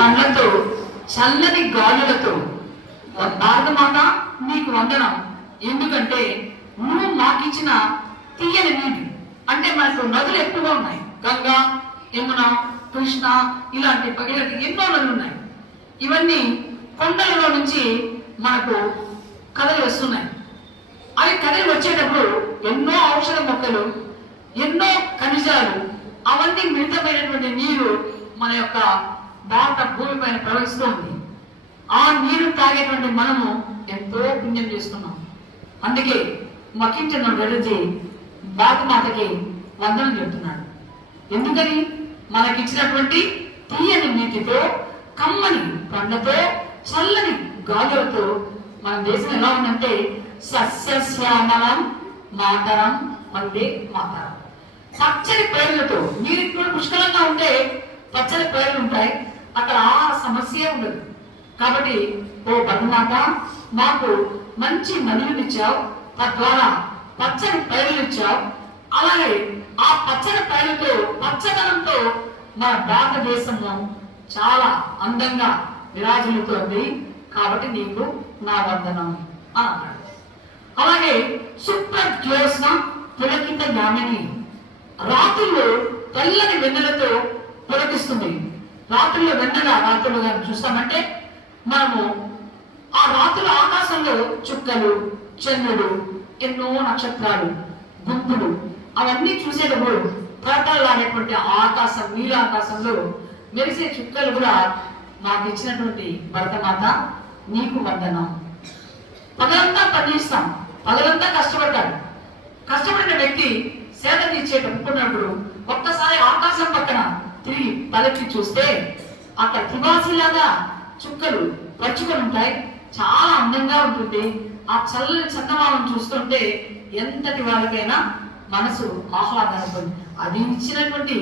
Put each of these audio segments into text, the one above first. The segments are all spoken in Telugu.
పండ్లతో చల్లని గాలులతో భారతమాత నీకు వందనం. ఎందుకంటే నువ్వు మాకిచ్చిన తీయని నీటి, అంటే మనకు నదులు ఎక్కువగా ఉన్నాయి, గంగా, యమున, కృష్ణ, ఇలాంటి భగీరథి ఎన్నో నదులు ఉన్నాయి. ఇవన్నీ కొండలలో నుంచి మనకు కథలు వస్తున్నాయి. అవి కథలు వచ్చేటప్పుడు ఎన్నో ఔషధ మొక్కలు, ఎన్నో ఖనిజాలు, అవన్నీ మిళితమైనటువంటి నీరు మన యొక్క భారత భూమి పైన ప్రవహిస్తుంది. ఆ నీరు తాగేటువంటి మనము ఎంతో పుణ్యం చేసుకున్నాం. అందుకే మకించిన గడిచి భారతమాతకి వందనం చెప్తున్నాడు. ఎందుకని? మనకిచ్చినటువంటి తీయని నీటితో, కమ్మని పండ్లతో, చల్లని గాలులతో మన దేశం ఎలా ఉందంటే సస్యశ్యామలం మాతరం వందే మాతరం. పచ్చని పైర్లతో, నీరు కూడా పుష్కలంగా ఉంటే పచ్చని పైర్లు ఉంటాయి, అక్కడ ఆహార సమస్య ఉండదు. కాబట్టి ఓ భగమాత, మాకు మంచి నదులు ఇచ్చావు, తద్వారా పచ్చని పైర్లు ఇచ్చావు. అలాగే ఆ పచ్చని పైర్లతో, పచ్చదనంతో మన భారతదేశము చాలా అందంగా విరాజిల్లుతోంది. కాబట్టి నీకు నా వందనం అని అన్నాడు. అలాగే సుప్రజ్యోత్స్న పులకిత యామిని, రాత్రులు తెల్లని వెన్నెలతో పులకిస్తుంది. రాత్రుల్లో వెన్నెల రాత్రులుగా చూస్తామంటే మనము ఆ రాత్రుల ఆకాశంలో చుక్కలు, చంద్రుడు, ఎన్నో నక్షత్రాలు, గుంపులు, అవన్నీ చూసేటప్పుడు ప్రకటనలాడేటువంటి ఆకాశం, నీలాకాశంలో మెరిసే చుక్కలు కూడా మాకు ఇచ్చినటువంటి భరతమాత నీకు వందనం. పగలంతా పనిచేస్తాం, పగలంతా కష్టపడ్డాడు. కష్టపడిన వ్యక్తి సేద తీర్చేటప్పుడు ఒక్కసారి ఆకాశం పక్కన తిరిగి తలెత్తి చూస్తే అక్కడ త్రివాసిలాగా చుక్కలు పరుచుకొని ఉంటాయి. చాలా అందంగా ఉంటుంది. ఆ చల్లని చందమామను చూస్తుంటే ఎంతటి వాళ్ళకైనా మనసు ఆహ్లాదాన్ని అది ఇచ్చినటువంటి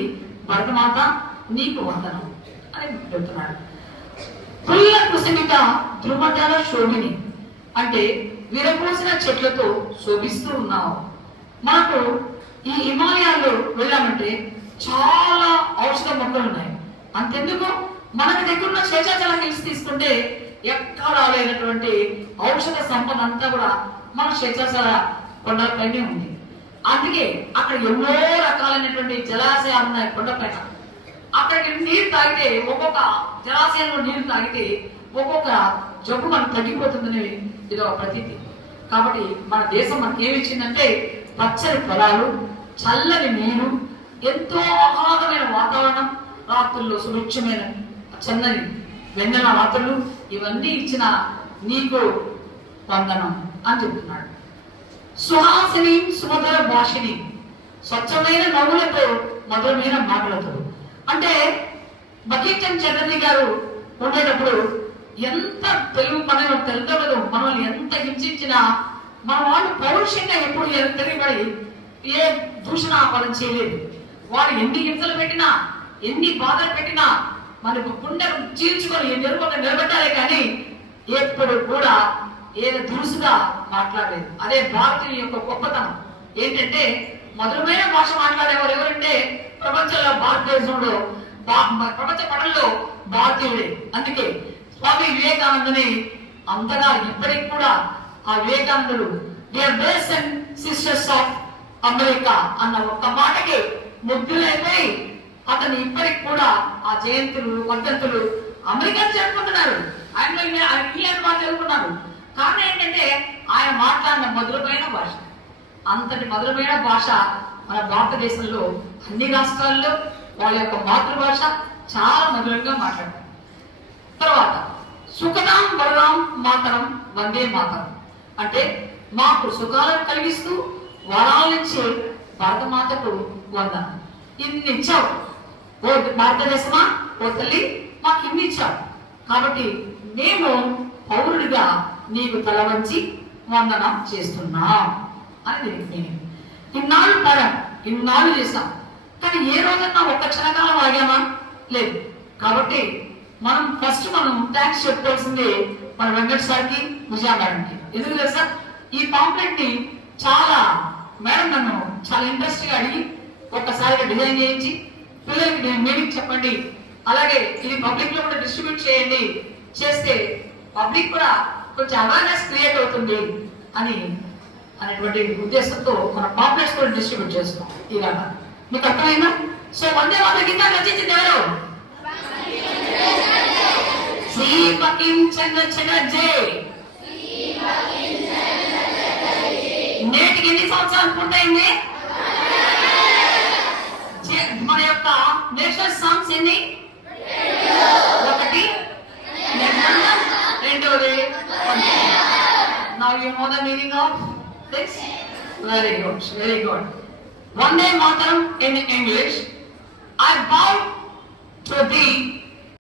భరతమాత నీకు వందనం అని చెప్తున్నాడు. పుల్ల కుసమిత ధ్రుమజల శోభిని, అంటే విరపోసిన చెట్లతో శోభిస్తూ ఉన్నావు. మనకు ఈ హిమాలయాల్లో వెళ్ళామంటే చాలా ఔషధ మొక్కలు ఉన్నాయి. అంతెందుకు, మనకు దగ్గర శేషాచల హిల్స్ తీసుకుంటే ఎక్కడ లేనటువంటి ఔషధ సంపద అంతా కూడా మన శేషాచల కొండలపైనే ఉంది. అందుకే అక్కడ ఎన్నో రకాలైనటువంటి జలాశయాలు ఉన్నాయి కొండపైన. అక్కడికి నీరు తాగితే, ఒక్కొక్క జలాశయంలో నీరు తాగితే ఒక్కొక్క జబ్బు మనకు తగ్గిపోతుందని ఇది ఒక ప్రతీతి. కాబట్టి మన దేశం మనకి ఏమి ఇచ్చిందంటే పచ్చని పొలాలు, చల్లని నీరు, ఎంతో ఆహ్లాదమైన వాతావరణం, రాత్రుల్లో సుభిక్షమైన చల్లని వెన్నెల రాత్రులు, ఇవన్నీ ఇచ్చిన నీకు వందనం అని చెప్తున్నాడు. సుహాసిని సుమధుర భాషిని, స్వచ్ఛమైన నవ్వులతో, మధురమైన మాటలతో. అంటే బకీచంద్ చటర్జీ గారు ఉండేటప్పుడు ఎంత తెలుగు తెలుగు మనల్ని ఎంత హింసించినా మన వాళ్ళు పౌరుషంగా ఎప్పుడు తెలియబడి ఏ దూషణాపనం చేయలేదు. వాడు ఎన్ని హింసలు పెట్టినా, ఎన్ని బాధలు పెట్టినా మనకు గుండెను చీల్చుకొని నిలబెట్టాలే కానీ ఎప్పుడు కూడా ఏదో దురుసుగా మాట్లాడలేదు. అదే భారతీయుల యొక్క గొప్పతనం ఏంటంటే మధురమైన భాష మాట్లాడేవారు ఎవరంటే ప్రపంచంలో, భారతదేశంలో, ప్రపంచ పటంలో భారతీయుడే. అందుకే స్వామి వివేకానందని అంతగా ఇప్పటికి కూడా ఆ వివేకానందుడు dear brothers and sisters of America అన్న ఒక్క మాటకి ముగ్ధులైపోయి అతను ఇప్పటికి కూడా ఆ జయంతులు, వర్ధంతులు అమెరికా జరుపుకుంటున్నారు. ఆయన ఇంగ్లాండ్ వాళ్ళు జరుపుకున్నారు. కారణం ఏంటంటే ఆయన మాట్లాడిన మధురమైన భాష. అంతటి మధురమైన భాష మన భారతదేశంలో అన్ని రాష్ట్రాల్లో వాళ్ళ యొక్క మాతృభాష చాలా మధురంగా మాట్లాడతారు. తర్వాత సుఖదాం వరదాం మాతరం వందే మాతరం, అంటే మాకు సుఖాలను కలిగిస్తూ వరాలనిచ్చే భారతమాతకు వందనం. ఇన్ని ఇచ్చావు ఓ భారతదేశమా, ఓ తల్లి, మాకు ఇన్ని ఇచ్చావు. కాబట్టి మేము పౌరుడిగా నీకు తల వంచి వందనం చేస్తున్నాం అని నేను. ఇన్నాళ్ళు పడాం, ఇన్నాళ్ళు చేశాం, కానీ ఏ రోజన్నా ఒక్క క్షణకాలం ఆగామా? లేదు. కాబట్టి మనం ఫస్ట్ థ్యాంక్స్ చెప్పుకోవాల్సింది మన వెంకట సార్కి, విజయ మేడంకి. ఎందుకు తెలుసా? ఈ పాంప్లెట్ ని మేడం నన్ను చాలా ఇంట్రెస్ట్ గా అడిగి ఒక్కసారిగా డిజైన్ చేయించి పిల్లలకి మీనింగ్ చెప్పండి అలాగే ఇది పబ్లిక్ లో కూడా డిస్ట్రిబ్యూట్ చేయండి, చేస్తే పబ్లిక్ కూడా కొంచెం అవేర్నెస్ క్రియేట్ అవుతుంది అని అనేటువంటి ఉద్దేశంతో మన పాంప్లెట్స్ కూడా డిస్ట్రిబ్యూట్ చేస్తాం ఇలాగా. మీకు అర్థమైందా? సో వందే మాతరం గీతాన్ని రచించింది ఎవరు? శ్రీ బకిం చంద్ర చటర్జీ. నేటికి ఎన్ని సంవత్సరాలు పూర్తయింది? మన యొక్క నేషనల్ సాంగ్స్ ఎన్ని? ఒకటి, రెండోది. Now you know the meaning of this? Very good, very good. Vande Mataram in English. I bow to thee,